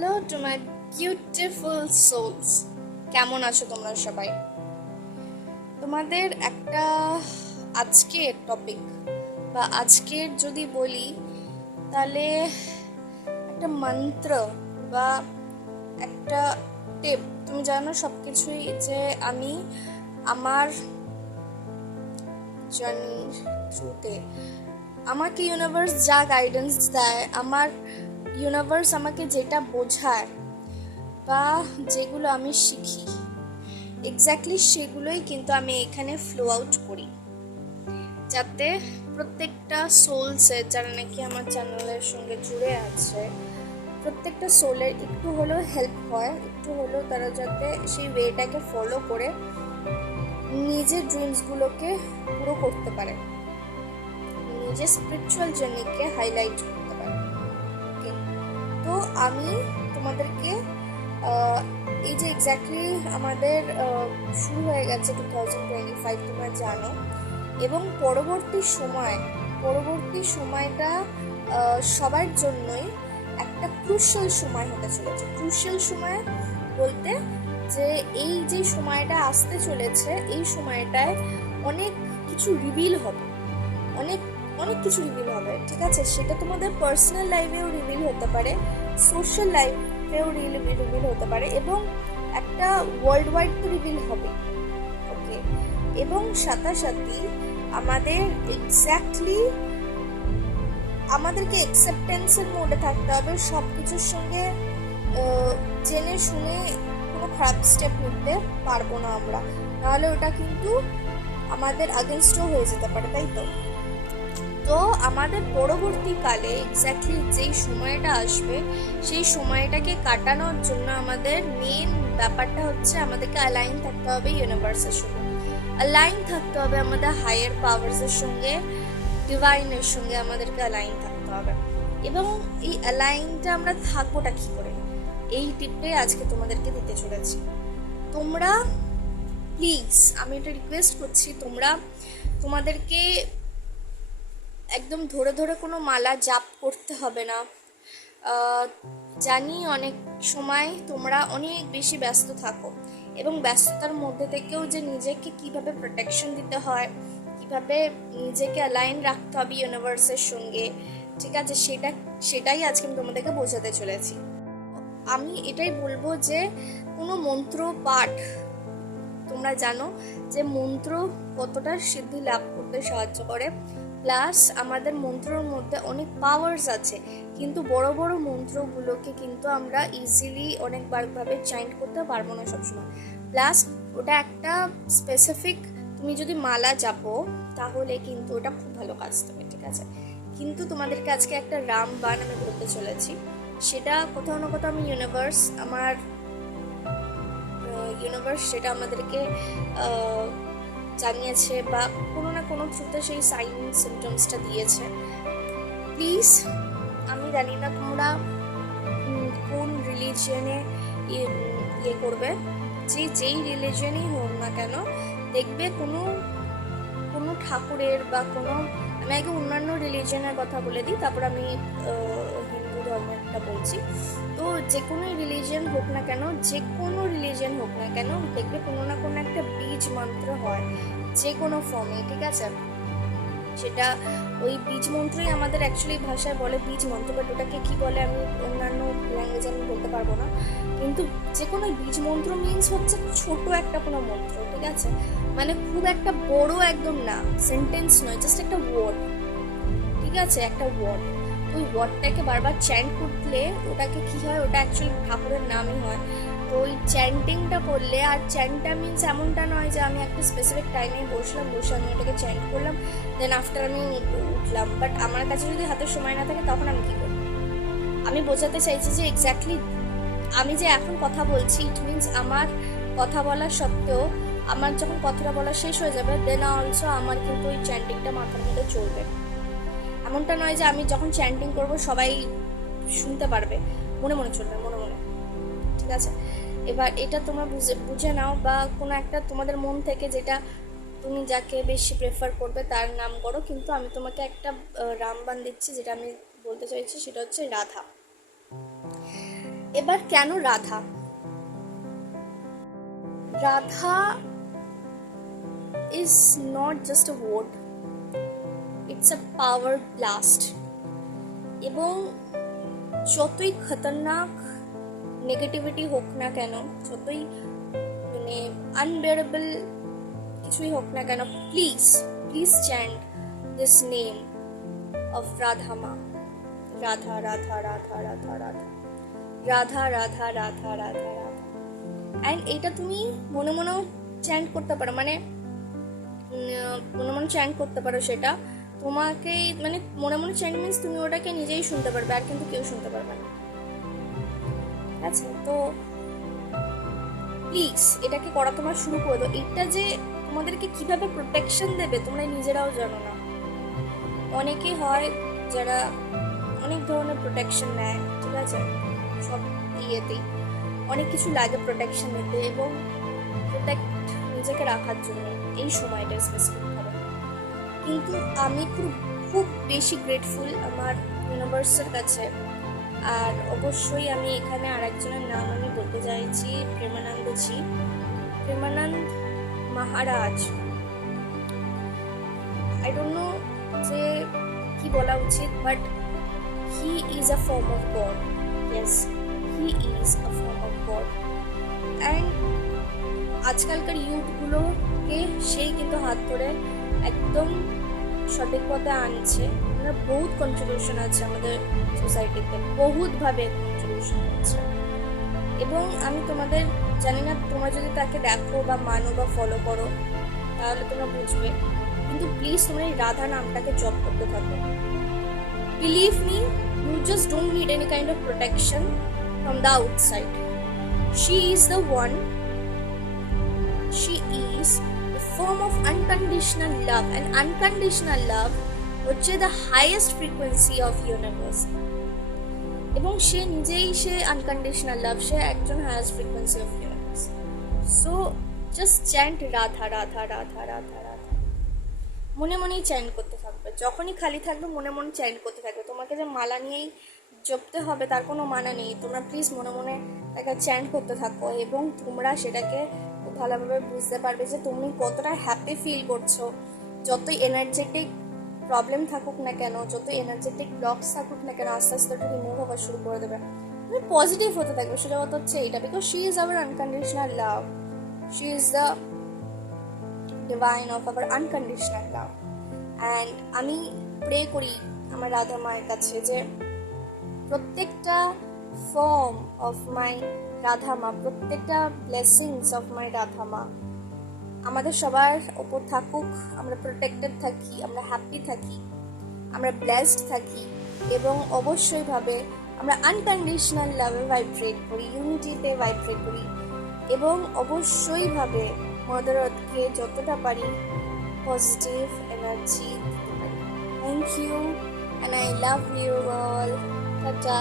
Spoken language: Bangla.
Hello to my beautiful souls, কেমন আছো তোমরা সবাই? তোমাদের একটা আজকের টপিক বা আজকের যদি বলি তাহলে একটা মন্ত্র বা একটা টিপ। তুমি জানো সব কিছুই যে আমি আমার জার্নির থ্রুতে আমাকে ইউনিভার্স যা গাইডেন্স দেয়, আমার ইউনিভার্স আমাকে যেটা বোঝায় বা যেগুলো আমি শিখি এক্স্যাক্টলি সেগুলোই কিন্তু আমি এখানে ফ্লো আউট করি, যাতে প্রত্যেকটা সোলসের যারা নাকি আমার চ্যানেলের সঙ্গে জুড়ে আছে প্রত্যেকটা সোলের একটু হলেও হেল্প হয়, একটু হলেও তারা যাতে সেই ওয়েটাকে ফলো করে নিজের ড্রিমসগুলোকে পুরো করতে পারে, নিজের স্পিরিচুয়াল জার্নিকে হাইলাইট করতে পারে। ওকে, তো আমি তোমাদেরকে এই যে এক্স্যাক্টলি আমাদের শুরু হয়ে গেছে 2025 তোমরা জানো, এবং পরবর্তী সময়টা সবার জন্যই একটা ক্রুশিয়াল সময় হতে চলেছে। ক্রুশিয়াল সময় বলতে যে এই যে সময়টা আসতে চলেছে, এই সময়টায় অনেক কিছু রিভিল হবে, অনেক অনেক কিছু রিভিল হবে, ঠিক আছে? সেটা তোমাদের পার্সোনাল লাইফেও রিভিল হতে পারে, সোশ্যাল লাইফেও রিভিল হতে পারে, এবং একটা ওয়ার্ল্ড ওয়াইড তো রিভিল হবে। ওকে, এবং সাথে আমাদের এক্স্যাক্টলি আমাদেরকে অ্যাকসেপ্টেন্সের মোডে থাকতে হবে, সব কিছুর সঙ্গে জেনে শুনে কোনো খারাপ স্টেপ নিতে পারবো না আমরা, নাহলে ওটা কিন্তু আমাদের আগেনস্টও হয়ে যেতে পারে, তাই তো? তো আমাদের পরবর্তীকালে এক্স্যাক্টলি যেই সময়টা আসবে সেই সময়টাকে কাটানোর জন্য আমাদের মেন ব্যাপারটা হচ্ছে আমাদেরকে অ্যালাইন থাকতে হবে ইউনিভার্সের সঙ্গে, অ্যালাইন থাকতে হবে আমাদের হায়ার পাওয়ার্সের সঙ্গে, ডিভাইনের সঙ্গে আমাদেরকে অ্যালাইন থাকতে হবে। এবং এই অ্যালাইনটা আমরা থাকবোটা কী করে, এই টিপটাই আজকে তোমাদেরকে দিতে চলেছি। তোমরা প্লিজ, আমি এটা রিকোয়েস্ট করছি, তোমাদেরকে একদম ধরে ধরে কোনো মালা জাপ করতে হবে না। জানি অনেক সময় তোমরা অনেক বেশি ব্যস্ত থাকো, এবং ব্যস্ততার মধ্যে থেকেও যে নিজেকে কিভাবে প্রোটেকশন দিতে হয়, কিভাবে নিজেকে অ্যালাইন রাখতে হবে ইউনিভার্সের সঙ্গে, ঠিক আছে, সেটাই আজকে আমি তোমাদেরকে বোঝাতে চলেছি। আমি এটাই বলবো যে কোনো মন্ত্র পাঠ, তোমরা জানো যে মন্ত্র কতটা সিদ্ধি লাভ করতে সাহায্য করে, প্লাস আমাদের মন্ত্রর মধ্যে অনেক পাওয়ার্স আছে, কিন্তু বড় বড় মন্ত্রগুলোকে কিন্তু আমরা ইজিলি অনেকবারভাবে চাইন্ট করতে পারবো না সবসময়। প্লাস ওটা একটা স্পেসিফিক, তুমি যদি মালা জাপো তাহলে কিন্তু ওটা খুব ভালো কাজ দেবে, ঠিক আছে? কিন্তু তোমাদেরকে আজকে একটা রামবাণ আমি বলতে চলেছি, সেটা কোথাও না কোথাও আমার ইউনিভার্স সেটা আমাদেরকে জানিয়েছে বা কোনো না কোনো থ্রুতে সেই সাইন সিমটমসটা দিয়েছে। প্লিজ, আমি জানি না তোমরা কোন রিলিজিয়নে ইয়ে করবে, যেই রিলিজিয়নই হোক না কেন, দেখবে কোনো ঠাকুরের বা কোনো, আমি আগে অন্যান্য রিলিজিয়নের কথা বলে দিই, তারপর আমি হিন্দু ধর্মেরটা বলছি। তো যে কোনো রিলিজিয়ন হোক না কেন, দেখবে কোনো না কোনো একটা বীজ মন্ত্র হয় যে কোনো ফর্মে, ঠিক আছে? সেটা ওই বীজ মন্ত্রই আমাদের অ্যাকচুয়ালি ভাষায় বলে বীজ মন্ত্র, বাট ওটাকে কি বলে আমি অন্যান্য ল্যাঙ্গুয়েজে আমি বলতে পারবো না। কিন্তু যে কোনো বীজ মন্ত্র মিনস হচ্ছে ছোট একটা কোনো মন্ত্র, ঠিক আছে? মানে খুব একটা বড় একদম না, সেন্টেন্স নয়, জাস্ট একটা ওয়ার্ড, ঠিক আছে? একটা ওয়ার্ড, ওই ওয়ার্ডটাকে বারবার চ্যান্ট করলে ওটাকে কি হয়, ওটা অ্যাকচুয়ালি ঠাকুরের নামই হয়। তো ওই চ্যান্টিংটা করলে, আর চ্যান্টটা মিনস এমনটা নয় যে আমি একটা স্পেসিফিক টাইমে বসে আমি ওটাকে চ্যান্ট করলাম, দেন আফটার আমি উঠলাম। বাট আমার কাছে যদি হাতে সময় না থাকে তখন আমি কী করব? আমি বোঝাতে চাইছি যে এক্স্যাক্টলি আমি যে এখন কথা বলছি, ইট মিনস আমার কথা বলা সত্ত্বেও আমার যখন কথাটা বলা শেষ হয়ে যাবে, দেন অলসো আমার কিন্তু ওই চ্যান্টিংটা মাথার মধ্যে চলবে। এমনটা নয় যে আমি যখন চ্যান্টিং করব সবাই শুনতে পারবে, মনে মনে চলবে, মনে মনে, ঠিক আছে? এবার এটা তোমরা বুঝে নাও, বা কোনো একটা তোমাদের মন থেকে যেটা তুমি যাকে বেশি প্রেফার করবে তার নাম করো, কিন্তু আমি তোমাকে একটা রামবাণ দিচ্ছি, যেটা আমি বলতে চাইছি সেটা হচ্ছে রাধা। এবার কেন Radha? Radha is not just a word, it's a power blast. এবং যতই খতরনাক নেগেটিভিটি হোক না কেন, যতই মানে আনবেয়ারেবল কিছুই হোক না কেন, please please chant this name of Radha মা। রাধা রাধা রাধা রাধা রাধা রাধা রাধা রাধা রাধা রাধা। অ্যান্ড এইটা তুমি মনে মনেও চ্যান্ট করতে পারো, মানে মনে মনে চ্যান্ট করতে পারো। সেটা তোমাকে মানে মনে মনে চ্যান্ট মিনস তুমি ওটাকে নিজেই শুনতে পারবে, আর কিন্তু কেউ শুনতে পারবে না। ঠিক আছে, তো প্লিজ এটাকে করা তোমার শুরু করে দাও। এটা যে তোমাদেরকে কিভাবে প্রোটেকশন দেবে তোমরা নিজেরাও জানো না। অনেকে হয় যারা অনেক ধরনের প্রোটেকশন নেয়, ঠিক আছে, সব ইয়েতেই অনেক কিছু লাগে প্রোটেকশন নিতে এবং প্রোটেক্ট নিজেকে রাখার জন্য এই সময়টা স্পেসিফিকভাবে। কিন্তু আমি খুব বেশি গ্রেটফুল আমার ইউনিভার্সের কাছে। আর অবশ্যই আমি এখানে আরেকজনের নাম আমি বলতে চাইছি, প্রেমানন্দজি, প্রেমানন্দ মহারাজ। আই ডোন্ট নো যে কি বলা উচিত, but he is a form of god. Yes, he is a form of god. And আজকালকার ইউথগুলোকে সেই কিন্তু হাত ধরে একদম সঠিক পথে আনছে। আমরা বহুত কন্ট্রিবিউশন আছে আমাদের সোসাইটিতে, বহুতভাবে কন্ট্রিবিউশন আছে। এবং আমি তোমাদের জানি না তোমরা যদি তাকে দেখো বা মানো বা ফলো করো তাহলে তোমরা বুঝবে, কিন্তু প্লিজ তোমরা এই রাধা নামটাকে জপ করতে থাকো। Believe me, you just don't need any kind of protection from the outside. She is the one, she is the form of unconditional love, and unconditional love হচ্ছে the highest frequency of universe. এবং সে নিজেই সে আনকন্ডিশনাল লাভ, সে একজন highest frequency of universe. So just chant Radha Radha Radha Radha Radha, মনে মনেই চ্যান্ট করতে থাকবে। যখনই খালি থাকবে মনে মনে চ্যান্ট করতে থাকবে। তোমাকে যে মালা নিয়েই জপতে হবে তার কোনো মানে নেই। তোমরা প্লিজ মনে মনে তাকে চ্যান্ট করতে থাকো এবং তোমরা সেটাকে খুব ভালোভাবে বুঝতে পারবে যে তুমি কতটা হ্যাপি ফিল করছো। যতই এনার্জেটিক প্রবলেম থাকুক না কেন, যতই এনার্জেটিক ব্লকস থাকুক না কেন, আস্তে আস্তে ওটা রিমুভ হওয়া শুরু করে দেবে। তুমি পজিটিভ হতে থাকবে। সেটা হচ্ছে এইটা, because she is our unconditional love, she is the divine of our unconditional love. And আমি প্রে করি আমার রাধা মায়ের কাছে যে প্রত্যেকটা ফর্ম অফ মাই রাধা মা, প্রত্যেকটা ব্লেসিংস অফ মাই রাধা মা আমাদের সবার ওপর থাকুক। আমরা প্রোটেক্টেড থাকি, আমরা হ্যাপি থাকি, আমরা ব্লেসড থাকি এবং অবশ্যইভাবে আমরা আনকন্ডিশনাল লাভে ভাইব্রেট করি, ইউনিটিতে ভাইব্রেট করি এবং অবশ্যইভাবে মাদার আর্থকে যতটা পারি পজিটিভ এনার্জি দিতে পারি। Thank you and I love you all. Tata.